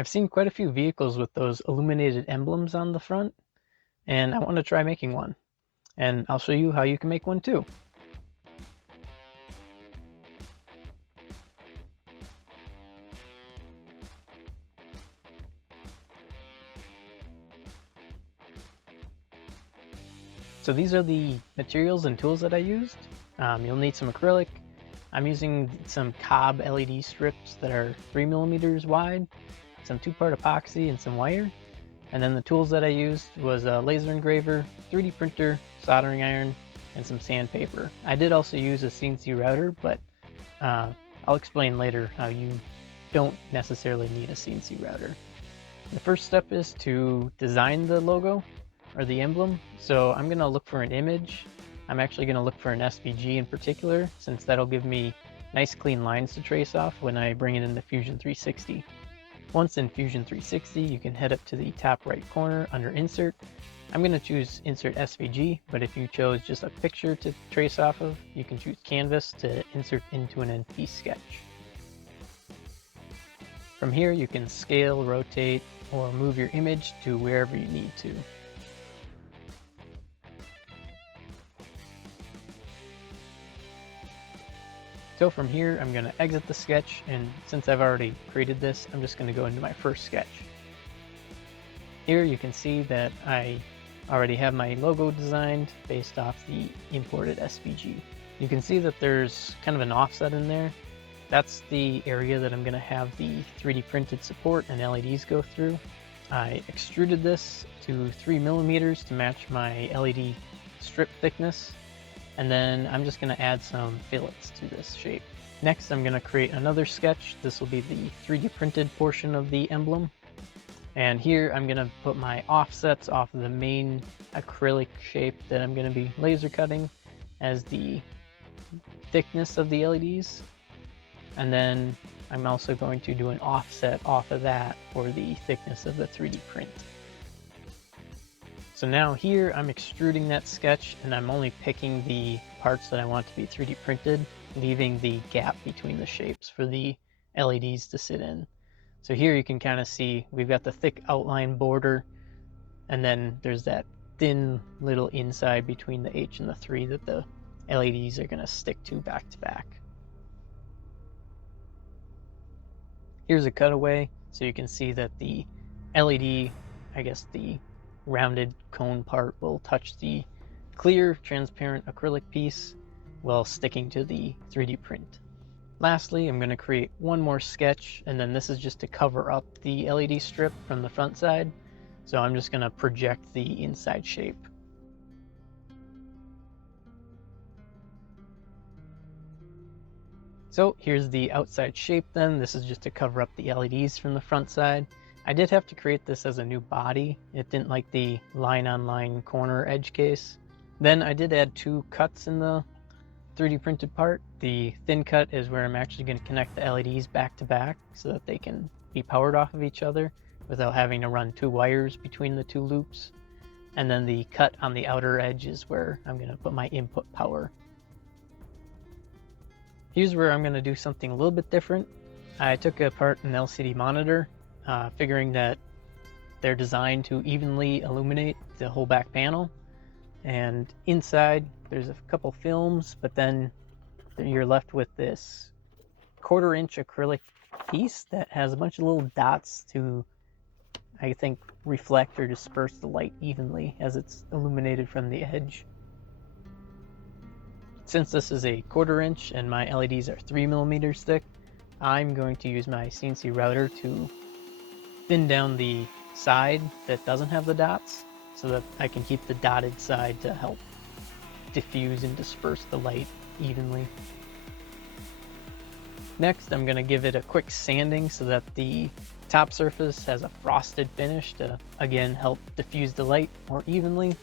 I've seen quite a few vehicles with those illuminated emblems on the front, and I want to try making one. And I'll show you how you can make one too. So these are the materials and tools that I used. You'll need some acrylic. I'm using some cob LED strips that are 3mm wide, some 2-part epoxy, and some wire. And then the tools that I used was a laser engraver, 3D printer, soldering iron, and some sandpaper. I did also use a CNC router, but I'll explain later how you don't necessarily need a CNC router. The first step is to design the logo or the emblem. So I'm gonna look for an image. I'm actually gonna look for an SVG in particular, since that'll give me nice clean lines to trace off when I bring it into Fusion 360. Once in Fusion 360, you can head up to the top right corner under Insert. I'm going to choose Insert SVG, but if you chose just a picture to trace off of, you can choose Canvas to insert into an NP sketch. From here, you can scale, rotate, or move your image to wherever you need to. So from here, I'm going to exit the sketch, and since I've already created this, I'm just going to go into my first sketch. Here you can see that I already have my logo designed based off the imported SVG. You can see that there's kind of an offset in there. That's the area that I'm going to have the 3D printed support and LEDs go through. I extruded this to 3mm to match my LED strip thickness. And then I'm just going to add some fillets to this shape. Next, I'm going to create another sketch. This will be the 3D printed portion of the emblem. And here I'm going to put my offsets off of the main acrylic shape that I'm going to be laser cutting as the thickness of the LEDs. And then I'm also going to do an offset off of that for the thickness of the 3D print. So now here I'm extruding that sketch, and I'm only picking the parts that I want to be 3D printed, leaving the gap between the shapes for the LEDs to sit in. So here you can kind of see we've got the thick outline border, and then there's that thin little inside between the H and the 3 that the LEDs are going to stick to back to back. Here's a cutaway, so you can see that the LED, I guess the rounded cone part, will touch the clear transparent acrylic piece while sticking to the 3D print. Lastly, I'm going to create one more sketch, and then this is just to cover up the LED strip from the front side. So I'm just going to project the inside shape. So here's the outside shape then. This is just to cover up the LEDs from the front side. I did have to create this as a new body. It didn't like the line-on-line corner edge case. Then I did add 2 cuts in the 3D printed part. The thin cut is where I'm actually going to connect the LEDs back to back so that they can be powered off of each other without having to run 2 wires between the 2 loops. And then the cut on the outer edge is where I'm going to put my input power. Here's where I'm going to do something a little bit different. I took apart an LCD monitor, figuring that they're designed to evenly illuminate the whole back panel. And inside there's a couple films, but then you're left with this 1/4 inch acrylic piece that has a bunch of little dots to, I think, reflect or disperse the light evenly as it's illuminated from the edge. Since this is a 1/4 inch and my LEDs are 3mm thick, I'm going to use my CNC router to thin down the side that doesn't have the dots so that I can keep the dotted side to help diffuse and disperse the light evenly. Next, I'm going to give it a quick sanding so that the top surface has a frosted finish to, again, help diffuse the light more evenly.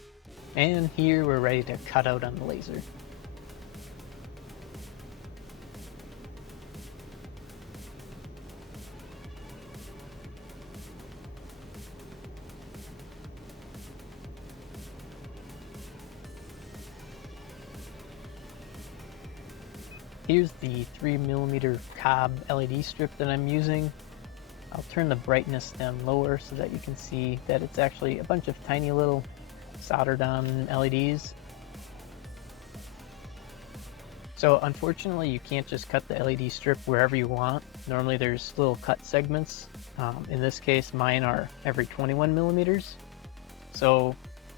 And here we're ready to cut out on the laser. Here's the 3mm cob LED strip that I'm using. I'll turn the brightness down lower so that you can see that it's actually a bunch of tiny little soldered on LEDs. So unfortunately, you can't just cut the LED strip wherever you want. Normally there's little cut segments. In this case, mine are every 21 millimeters. So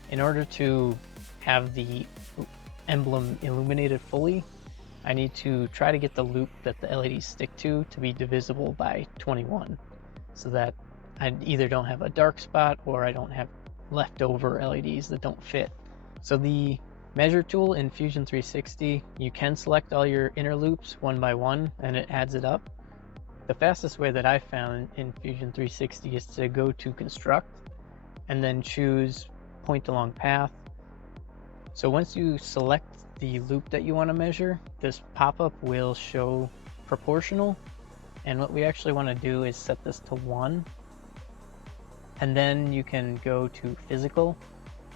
in order to have the emblem illuminated fully, I need to try to get the loop that the LEDs stick to be divisible by 21, so that I either don't have a dark spot or I don't have leftover LEDs that don't fit. So the measure tool in Fusion 360, you can select all your inner loops one by one and it adds it up. The fastest way that I found in Fusion 360 is to go to construct and then choose point along path. So once you select the loop that you want to measure, this pop-up will show proportional, and what we actually want to do is set this to 1, and then you can go to physical,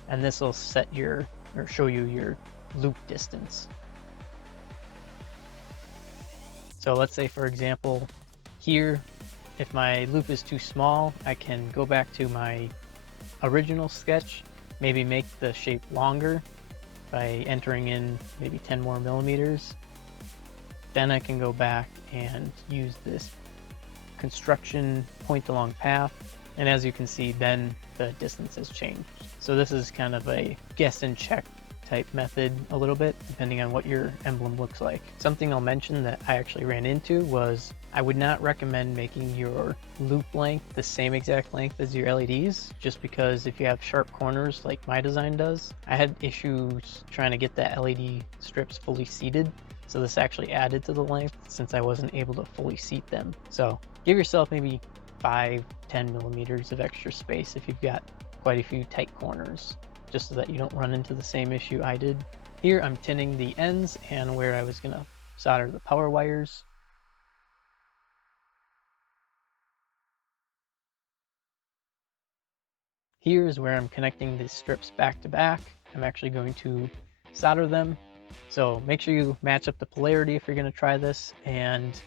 and this will set your or show you your loop distance. So let's say, for example, here, if my loop is too small, I can go back to my original sketch, maybe make the shape longer by entering in maybe 10 more millimeters. Then I can go back and use this construction point along path, and as you can see, then the distance has changed. So this is kind of a guess and check type method a little bit, depending on what your emblem looks like. Something I'll mention that I actually ran into was I would not recommend making your loop length the same exact length as your LEDs, just because if you have sharp corners like my design does, I had issues trying to get the LED strips fully seated. So this actually added to the length since I wasn't able to fully seat them. So give yourself maybe 5-10 millimeters of extra space if you've got quite a few tight corners, just so that you don't run into the same issue I did. Here I'm tinning the ends and where I was gonna solder the power wires. Here is where I'm connecting the strips back to back. I'm actually going to solder them. So make sure you match up the polarity if you're gonna try this, and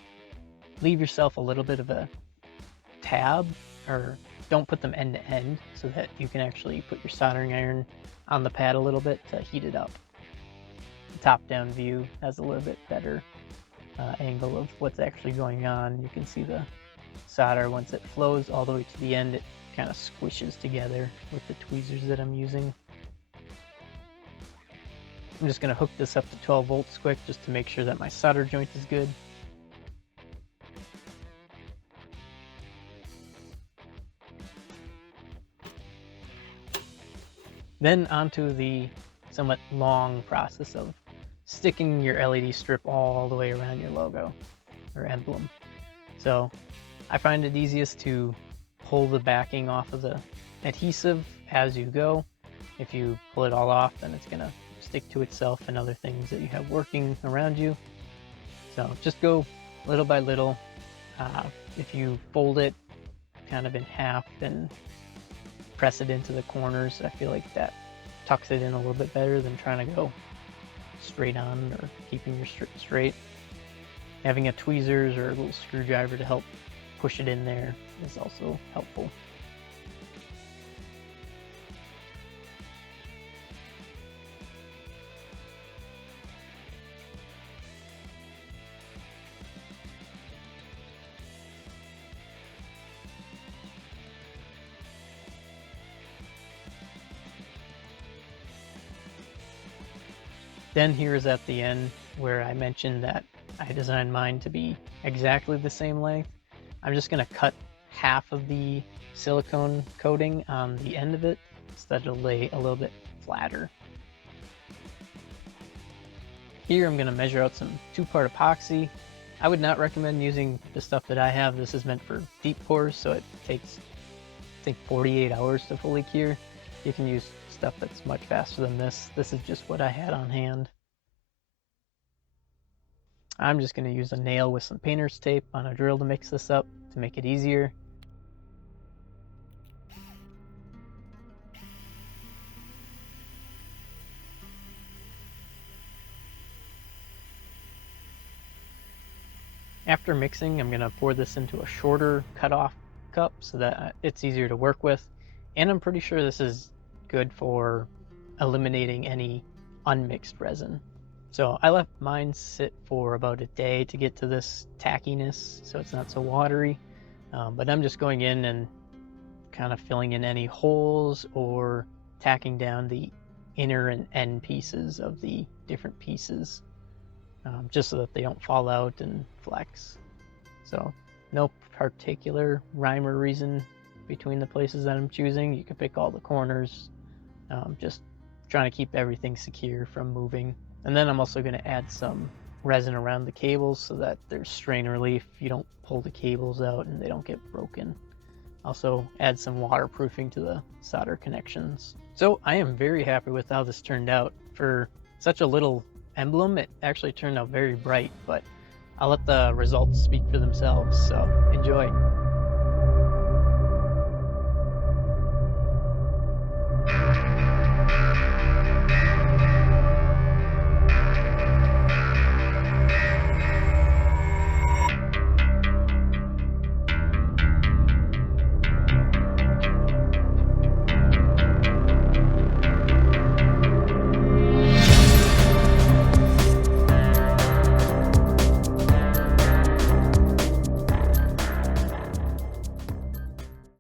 leave yourself a little bit of a tab, or don't put them end to end, so that you can actually put your soldering iron on the pad a little bit to heat it up. The top-down view has a little bit better angle of what's actually going on. You can see the solder once it flows all the way to the end, it kind of squishes together with the tweezers that I'm using. I'm just going to hook this up to 12 volts quick just to make sure that my solder joint is good. Then onto the somewhat long process of sticking your LED strip all the way around your logo or emblem. So I find it easiest to pull the backing off of the adhesive as you go. If you pull it all off, then it's gonna stick to itself and other things that you have working around you. So just go little by little. If you fold it kind of in half, then press it into the corners. I feel like that tucks it in a little bit better than trying to go straight on or keeping your strip straight. Having a tweezers or a little screwdriver to help push it in there is also helpful. Then here's at the end where I mentioned that I designed mine to be exactly the same length. I'm just going to cut half of the silicone coating on the end of it so that it'll lay a little bit flatter. Here I'm going to measure out some 2-part epoxy. I would not recommend using the stuff that I have. This is meant for deep pours, so it takes, I think, 48 hours to fully cure. You can use stuff that's much faster than this. This is just what I had on hand. I'm just going to use a nail with some painter's tape on a drill to mix this up to make it easier. After mixing, I'm going to pour this into a shorter cutoff cup so that it's easier to work with. And I'm pretty sure this is good for eliminating any unmixed resin. So I left mine sit for about a day to get to this tackiness so it's not so watery. But I'm just going in and kind of filling in any holes or tacking down the inner and end pieces of the different pieces, just so that they don't fall out and flex. So no particular rhyme or reason between the places that I'm choosing. You can pick all the corners, just trying to keep everything secure from moving. And then I'm also going to add some resin around the cables so that there's strain relief. You don't pull the cables out and they don't get broken. Also add some waterproofing to the solder connections. So I am very happy with how this turned out. For such a little emblem, it actually turned out very bright, but I'll let the results speak for themselves, so enjoy.